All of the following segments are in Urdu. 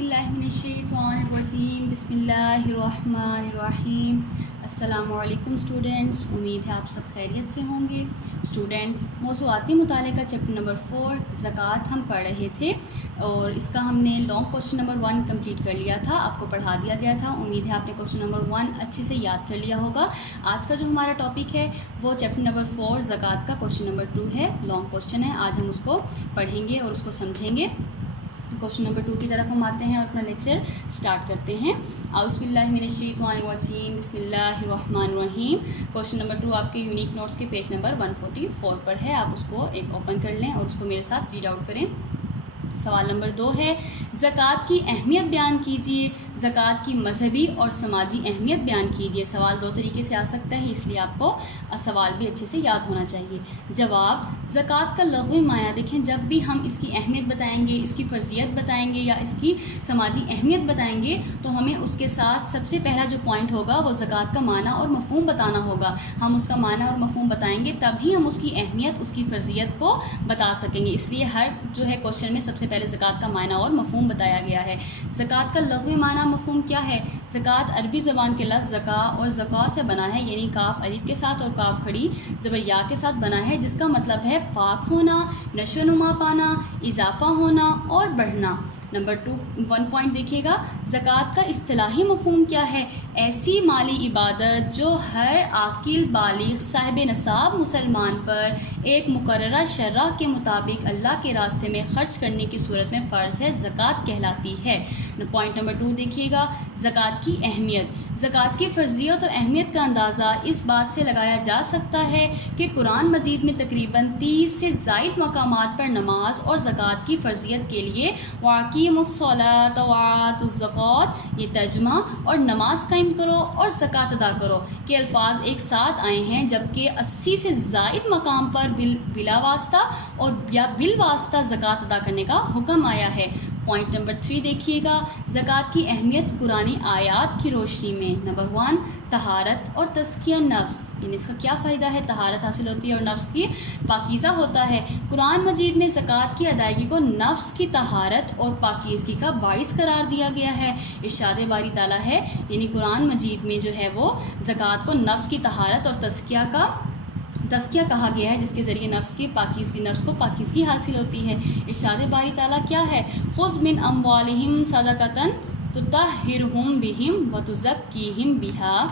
باللہ من الشیطان الرجیم بسم اللہ الرحمن الرحیم۔ السلام علیکم اسٹوڈنٹس، امید ہے آپ سب خیریت سے ہوں گے۔ اسٹوڈنٹ، موضوعاتی مطالعے کا چیپٹر نمبر 4 زکوٰۃ ہم پڑھ رہے تھے اور اس کا ہم نے لانگ کوسچن نمبر 1 کمپلیٹ کر لیا تھا، آپ کو پڑھا دیا گیا تھا۔ امید ہے آپ نے کوسچن نمبر 1 اچھے سے یاد کر لیا ہوگا۔ آج کا جو ہمارا ٹاپک ہے وہ چیپٹر نمبر 4 زکوٰۃ کا کوسچن نمبر 2 ہے، لانگ کوسچن ہے۔ آج ہم اس کو پڑھیں گے اور اس کو سمجھیں گے۔ کوسچن نمبر 2 کی طرف ہم آتے ہیں اور اپنا لیکچر سٹارٹ کرتے ہیں۔ اعوذ باللہ من الشیطان الرجیم بسم اللہ الرحمن الرحیم۔ کوسچن نمبر 2 آپ کے یونیک نوٹس کے پیج نمبر 144 پر ہے، آپ اس کو ایک اوپن کر لیں اور اس کو میرے ساتھ ریڈ آؤٹ کریں۔ سوال نمبر 2 ہے، زکوٰۃ کی اہمیت بیان کیجیے، زکوٰۃ کی مذہبی اور سماجی اہمیت بیان کیجیے۔ سوال 2 طریقے سے آ سکتا ہے، اس لیے آپ کو سوال بھی اچھے سے یاد ہونا چاہیے۔ جواب، زکوٰۃ کا لغوی معنی دیکھیں، جب بھی ہم اس کی اہمیت بتائیں گے، اس کی فرضیت بتائیں گے یا اس کی سماجی اہمیت بتائیں گے تو ہمیں اس کے ساتھ سب سے پہلا جو پوائنٹ ہوگا وہ زکوٰۃ کا معنی اور مفہوم بتانا ہوگا۔ ہم اس کا معنی اور مفہوم بتائیں گے تبھی ہم اس کی اہمیت، اس کی فرضیت کو بتا سکیں گے۔ اس لیے ہر جو ہے کوسچن میں سب سے پہلے زکوٰۃ کا معنی اور مفہوم بتایا گیا ہے۔ زکوٰۃ کا لغوی معنی مفہوم کیا ہے؟ زکوٰۃ عربی زبان کے لفظ زکا اور زکا سے بنا ہے، یعنی کاف الف کے ساتھ اور کاف کھڑی زبر یا کے ساتھ بنا ہے، جس کا مطلب ہے پاک ہونا، نشو و نما پانا، اضافہ ہونا اور بڑھنا۔ نمبر 1 پوائنٹ دیکھیے گا، زکوٰۃ کا اصطلاحی مفہوم کیا ہے؟ ایسی مالی عبادت جو ہر عاقل بالغ صاحب نصاب مسلمان پر ایک مقررہ شرح کے مطابق اللہ کے راستے میں خرچ کرنے کی صورت میں فرض ہے، زکوٰۃ کہلاتی ہے۔ پوائنٹ نمبر 2 دیکھیے گا، زکوٰۃ کی اہمیت۔ زکوٰۃ کی فرضیت اور اہمیت کا اندازہ اس بات سے لگایا جا سکتا ہے کہ قرآن مجید میں تقریباً 30 سے زائد مقامات پر نماز اور زکوٰۃ کی فرضیت کے لیے وَأَقِیمُوا الصَّلَاةَ وَآتُوا الزَّکَاۃَ، یہ ترجمہ اور نماز قائم کرو اور زکوٰۃ ادا کرو کے الفاظ ایک ساتھ آئے ہیں، جبکہ 80 سے زائد مقام پر بلا واسطہ اور یا بالواسطہ زکوٰۃ ادا کرنے کا حکم آیا ہے۔ پوائنٹ نمبر 3 دیکھیے گا، زکوٰۃ کی اہمیت قرآنی آیات کی روشنی میں۔ نمبر 1، طہارت اور تزکیہ نفس، یعنی اس کا کیا فائدہ ہے؟ طہارت حاصل ہوتی ہے اور نفس کی پاکیزہ ہوتا ہے۔ قرآن مجید میں زکوٰۃ کی ادائیگی کو نفس کی طہارت اور پاکیزگی کا باعث قرار دیا گیا ہے۔ ارشاد باری تعالیٰ ہے، یعنی قرآن مجید میں جو ہے وہ زکوٰۃ کو نفس کی طہارت اور تزکیہ کہا گیا ہے، جس کے ذریعے نفس کو پاکیزگی حاصل ہوتی ہے۔ ارشاد باری تعالیٰ کیا ہے؟ خذ من اموالہم صدقۃ تطہرہم بہم وتزکیہم بہا۔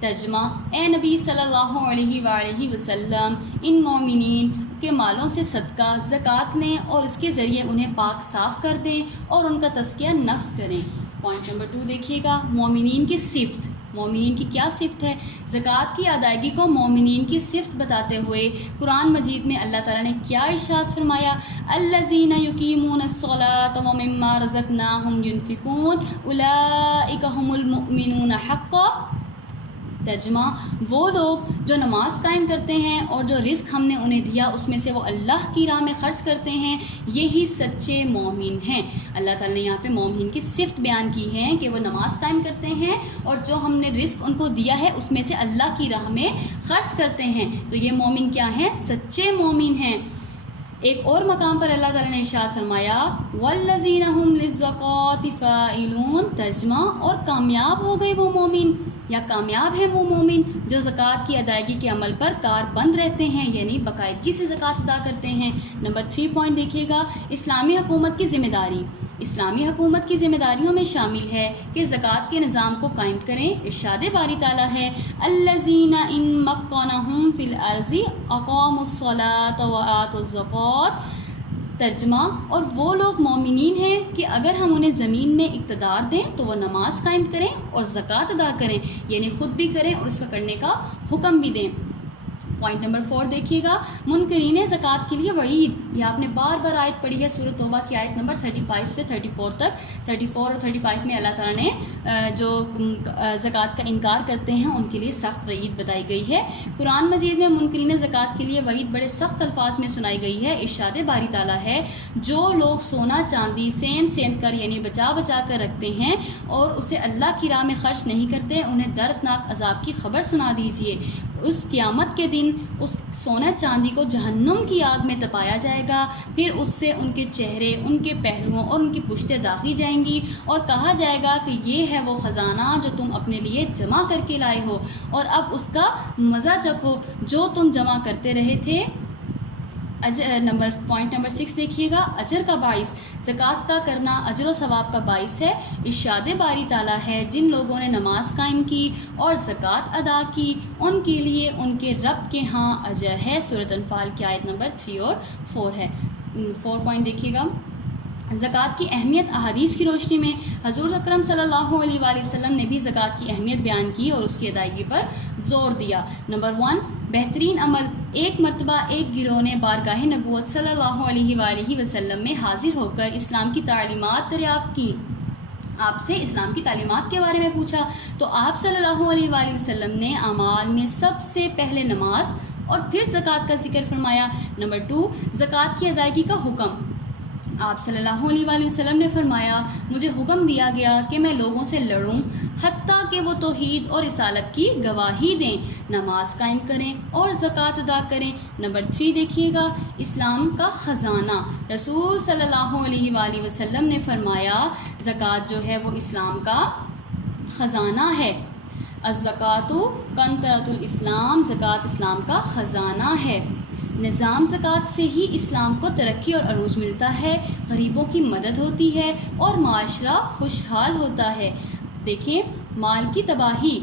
ترجمہ، اے نبی صلی اللہ علیہ وآلہ وسلم، ان مومنین کے مالوں سے صدقہ زکوٰۃ لیں اور اس کے ذریعے انہیں پاک صاف کر دیں اور ان کا تزکیہ نفس کریں۔ پوائنٹ نمبر 2 دیکھیے گا، مومنین کی صفت۔ مومنین کی کیا صفت ہے؟ زکوٰۃ کی ادائیگی کو مومنین کی صفت بتاتے ہوئے قرآن مجید میں اللہ تعالیٰ نے کیا ارشاد فرمایا؟ الذین یقیمون الصلاۃ ومما رزقناہم ینفقون اولئک ھم المؤمنون حقا۔ ترجمہ، وہ لوگ جو نماز قائم کرتے ہیں اور جو رزق ہم نے انہیں دیا اس میں سے وہ اللہ کی راہ میں خرچ کرتے ہیں، یہی سچے مومن ہیں۔ اللہ تعالیٰ نے یہاں پہ مومن کی صفت بیان کی ہے کہ وہ نماز قائم کرتے ہیں اور جو ہم نے رزق ان کو دیا ہے اس میں سے اللہ کی راہ میں خرچ کرتے ہیں، تو یہ مومن کیا ہیں؟ سچے مومن ہیں۔ ایک اور مقام پر اللہ تعالیٰ نے ارشاد فرمایا وَالَّذِينَ هُمْ لِلزَّکَاةِ فَاعِلُونَ۔ ترجمہ، اور کامیاب ہو گئے وہ مومن یا کامیاب ہے وہ مومن جو زکوٰۃ کی ادائیگی کے عمل پر کاربند رہتے ہیں، یعنی باقاعدگی سے زکوٰۃ ادا کرتے ہیں۔ نمبر 3 پوائنٹ دیکھیے گا، اسلامی حکومت کی ذمہ داری۔ اسلامی حکومت کی ذمہ داریوں میں شامل ہے کہ زکوٰۃ کے نظام کو قائم کریں۔ ارشاد باری تعالیٰ ہے الذین ان مکنہم فی الارض اقاموا الصلاۃ وآتوا الزکاۃ۔ ترجمہ، اور وہ لوگ مومنین ہیں کہ اگر ہم انہیں زمین میں اقتدار دیں تو وہ نماز قائم کریں اور زکوٰۃ ادا کریں، یعنی خود بھی کریں اور اس کا کرنے کا حکم بھی دیں۔ پوائنٹ نمبر 4 دیکھیے گا، منکرین زکوٰۃ کے لیے وعید۔ یہ آپ نے بار بار آیت پڑھی ہے، سورۃ توبہ کی آیت نمبر 35 سے 34 تک۔ 34 اور 35 میں اللہ تعالیٰ نے جو زکوٰۃ کا انکار کرتے ہیں ان کے لیے سخت وعید بتائی گئی ہے۔ قرآن مجید میں منکرین زکوٰۃ کے لیے وعید بڑے سخت الفاظ میں سنائی گئی ہے۔ ارشاد باری تعالیٰ ہے، جو لوگ سونا چاندی سیند کر یعنی بچا کر رکھتے ہیں اور اسے اللہ کی راہ میں خرچ نہیں کرتے، انہیں دردناک عذاب کی خبر سنا دیجیے۔ اس قیامت کے دن دن اس سونا چاندی کو جہنم کی آگ میں تپایا جائے گا، پھر اس سے ان کے چہرے، ان کے پہلوؤں اور ان کی پشتیں داغی جائیں گی، اور کہا جائے گا کہ یہ ہے وہ خزانہ جو تم اپنے لیے جمع کر کے لائے ہو، اور اب اس کا مزہ چکھو جو تم جمع کرتے رہے تھے۔ پوائنٹ نمبر 6 دیکھیے گا، اجر کا باعث، زکوٰۃ ادا کرنا اجر و ثواب کا باعث ہے۔ ارشاد باری تعالیٰ ہے، جن لوگوں نے نماز قائم کی اور زکوٰۃ ادا کی ان کے لیے ان کے رب کے ہاں اجر ہے۔ سورۃ انفال کی آیت نمبر 3 اور 4 ہے۔ 4 پوائنٹ دیکھیے گا، زکوٰۃ کی اہمیت احادیث کی روشنی میں حضور اکرم صلی اللہ علیہ وآلہ وسلم نے بھی زکوٰۃ کی اہمیت بیان کی اور اس کی ادائیگی پر زور دیا۔ نمبر 1، بہترین عمل، ایک مرتبہ ایک گروہ نے بارگاہ نبوت صلی اللہ علیہ وآلہ وسلم میں حاضر ہو کر اسلام کی تعلیمات دریافت کی۔ آپ سے اسلام کی تعلیمات کے بارے میں پوچھا تو آپ صلی اللہ علیہ وآلہ وسلم نے اعمال میں سب سے پہلے نماز اور پھر زکوٰۃ کا ذکر فرمایا۔ نمبر 2، زکوٰۃ کی ادائیگی کا حکم، آپ صلی اللہ علیہ وآلہ وسلم نے فرمایا، مجھے حکم دیا گیا کہ میں لوگوں سے لڑوں حتیٰ کہ وہ توحید اور رسالت کی گواہی دیں، نماز قائم کریں اور زکوٰۃ ادا کریں۔ نمبر 3 دیکھیے گا، اسلام کا خزانہ، رسول صلی اللہ علیہ وآلہ وسلم نے فرمایا زکوٰۃ جو ہے وہ اسلام کا خزانہ ہے۔ الزکوٰۃ کنزۃ الاسلام، زکوٰۃ اسلام کا خزانہ ہے۔ نظام زکوٰۃ سے ہی اسلام کو ترقی اور عروج ملتا ہے، غریبوں کی مدد ہوتی ہے اور معاشرہ خوشحال ہوتا ہے۔ دیکھیں، مال کی تباہی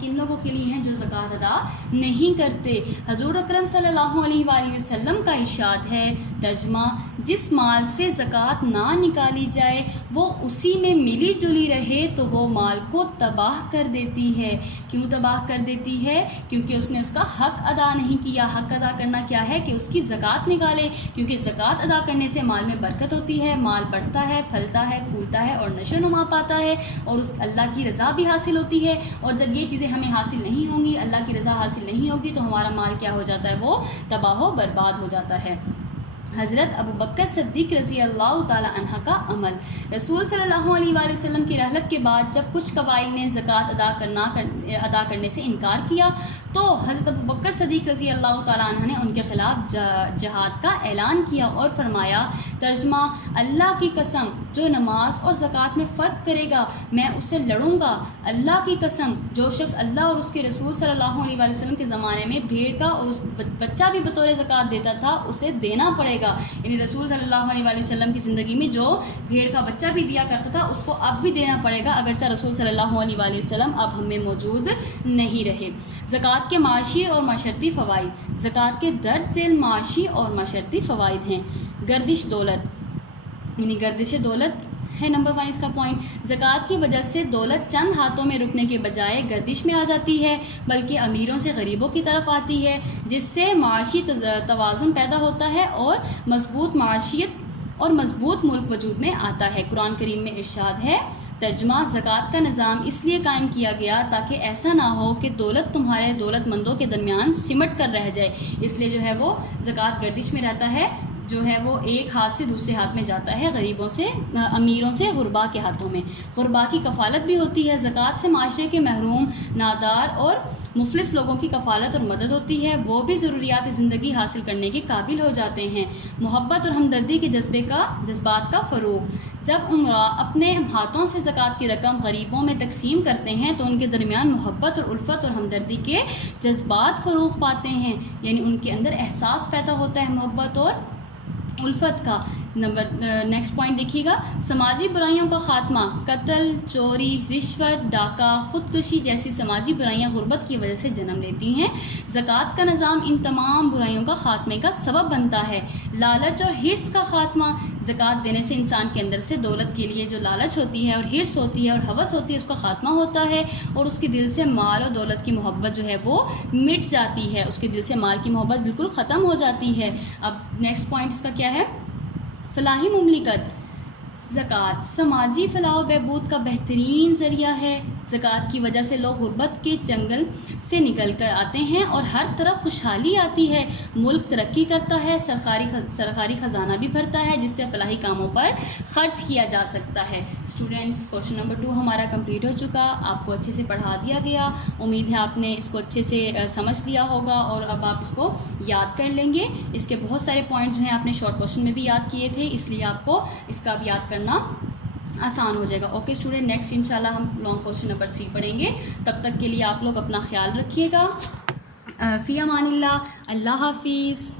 کن لوگوں کے لیے ہیں؟ جو زکوٰۃ ادا نہیں کرتے۔ حضور اکرم صلی اللہ علیہ وآلہ وسلم کا ارشاد ہے، ترجمہ، جس مال سے زکوٰۃ نہ نکالی جائے وہ اسی میں ملی جلی رہے تو وہ مال کو تباہ کر دیتی ہے۔ کیوں تباہ کر دیتی ہے؟ کیونکہ اس نے اس کا حق ادا نہیں کیا۔ حق ادا کرنا کیا ہے؟ کہ اس کی زکوٰۃ نکالے، کیونکہ زکوٰۃ ادا کرنے سے مال میں برکت ہوتی ہے، مال بڑھتا ہے، پھلتا ہے، پھولتا ہے اور نشو و نما پاتا ہے، اور اس اللہ کی رضا بھی حاصل ہوتی ہے۔ اور جب یہ چیزیں ہمیں حاصل نہیں ہوں گی، اللہ کی رضا حاصل نہیں ہوگی، تو ہمارا مال کیا ہو جاتا ہے؟ وہ تباہ و برباد ہو جاتا ہے۔ حضرت ابو بکر صدیق رضی اللہ تعالی عنہ کا عمل، رسول صلی اللہ علیہ وآلہ وسلم کی رحلت کے بعد جب کچھ قبائل نے زکوٰۃ ادا کرنے سے انکار کیا تو حضرت ابو بکر صدیق رضی اللہ تعالی عنہ نے ان کے خلاف جہاد کا اعلان کیا اور فرمایا، ترجمہ، اللہ کی قسم، جو نماز اور زکوٰۃ میں فرق کرے گا میں اس سے لڑوں گا۔ اللہ کی قسم، جو شخص اللہ اور اس کے رسول صلی اللہ علیہ وآلہ وسلم کے زمانے میں بھیڑ کا اور اس بچہ بھی بطور زکوٰۃ دیتا تھا اسے دینا پڑے گا۔ یعنی رسول صلی اللہ علیہ وآلہ وسلم کی زندگی میں جو بھیڑ کا بچہ بھی دیا کرتا تھا اس کو اب بھی دینا پڑے گا، اگرچہ رسول صلی اللہ علیہ وآلہ وسلم اب ہم میں موجود نہیں رہے۔ زکوٰۃ کے معاشی اور معاشرتی فوائد، زکوٰۃ کے درج ذیل معاشی اور معاشرتی فوائد ہیں۔ گردش دولت، یعنی گردش دولت ہے نمبر 1 اس کا پوائنٹ۔ زکوٰۃ کی وجہ سے دولت چند ہاتھوں میں رکنے کے بجائے گردش میں آ جاتی ہے، بلکہ امیروں سے غریبوں کی طرف آتی ہے، جس سے معاشی توازن پیدا ہوتا ہے اور مضبوط معاشیت اور مضبوط ملک وجود میں آتا ہے۔ قرآن کریم میں ارشاد ہے، ترجمہ، زکوٰۃ کا نظام اس لیے قائم کیا گیا تاکہ ایسا نہ ہو کہ دولت تمہارے دولت مندوں کے درمیان سمٹ کر رہ جائے، اس لیے جو ہے وہ زکوٰۃ گردش میں رہتا ہے، جو ہے وہ ایک ہاتھ سے دوسرے ہاتھ میں جاتا ہے، غریبوں سے، امیروں سے غربا کے ہاتھوں میں۔ غربا کی کفالت بھی ہوتی ہے۔ زکوٰۃ سے معاشرے کے محروم، نادار اور مفلس لوگوں کی کفالت اور مدد ہوتی ہے، وہ بھی ضروریات زندگی حاصل کرنے کے قابل ہو جاتے ہیں۔ محبت اور ہمدردی کے جذبات کا فروغ، جب عمرا اپنے ہاتھوں سے زکوٰۃ کی رقم غریبوں میں تقسیم کرتے ہیں تو ان کے درمیان محبت اور الفت اور ہمدردی کے جذبات فروغ پاتے ہیں، یعنی ان کے اندر احساس پیدا ہوتا ہے محبت اور الفت کا۔ نیکسٹ پوائنٹ دیکھیے گا، سماجی برائیوں کا خاتمہ، قتل، چوری، رشوت، ڈاکہ، خودکشی جیسی سماجی برائیاں غربت کی وجہ سے جنم لیتی ہیں۔ زکوٰۃ کا نظام ان تمام برائیوں کا خاتمے کا سبب بنتا ہے۔ لالچ اور حرص کا خاتمہ، زکوٰۃ دینے سے انسان کے اندر سے دولت کے لیے جو لالچ ہوتی ہے اور حرص ہوتی ہے اور ہوس ہوتی ہے اس کا خاتمہ ہوتا ہے، اور اس کے دل سے مال اور دولت کی محبت جو ہے وہ مٹ جاتی ہے، اس کے دل سے مال کی محبت بالکل ختم ہو جاتی ہے۔ اب نیکسٹ پوائنٹ اس کا کیا ہے؟ فلاحی مملکت، زکوٰۃ سماجی فلاح و بہبود کا بہترین ذریعہ ہے۔ زکوٰۃ کی وجہ سے لوگ غربت کے جنگل سے نکل کر آتے ہیں اور ہر طرف خوشحالی آتی ہے، ملک ترقی کرتا ہے، سرکاری خزانہ بھی بھرتا ہے جس سے فلاحی کاموں پر خرچ کیا جا سکتا ہے۔ اسٹوڈینٹس کوشچن نمبر 2 ہمارا کمپلیٹ ہو چکا، آپ کو اچھے سے پڑھا دیا گیا، امید ہے آپ نے اس کو اچھے سے سمجھ لیا ہوگا اور اب آپ اس کو یاد کر لیں گے۔ اس کے بہت سارے پوائنٹس جو ہیں آپ نے شارٹ کوشچن میں بھی یاد کیے تھے، اس لیے آپ کو اس کا اب یاد کرنا آسان ہو جائے گا۔ اوکے اسٹوڈنٹ، نیکسٹ انشاءاللہ ہم لانگ کوشچن نمبر 3 پڑھیں گے، تب تک کے لیے آپ لوگ اپنا خیال رکھیے گا۔ فی امان اللہ، اللہ حافظ۔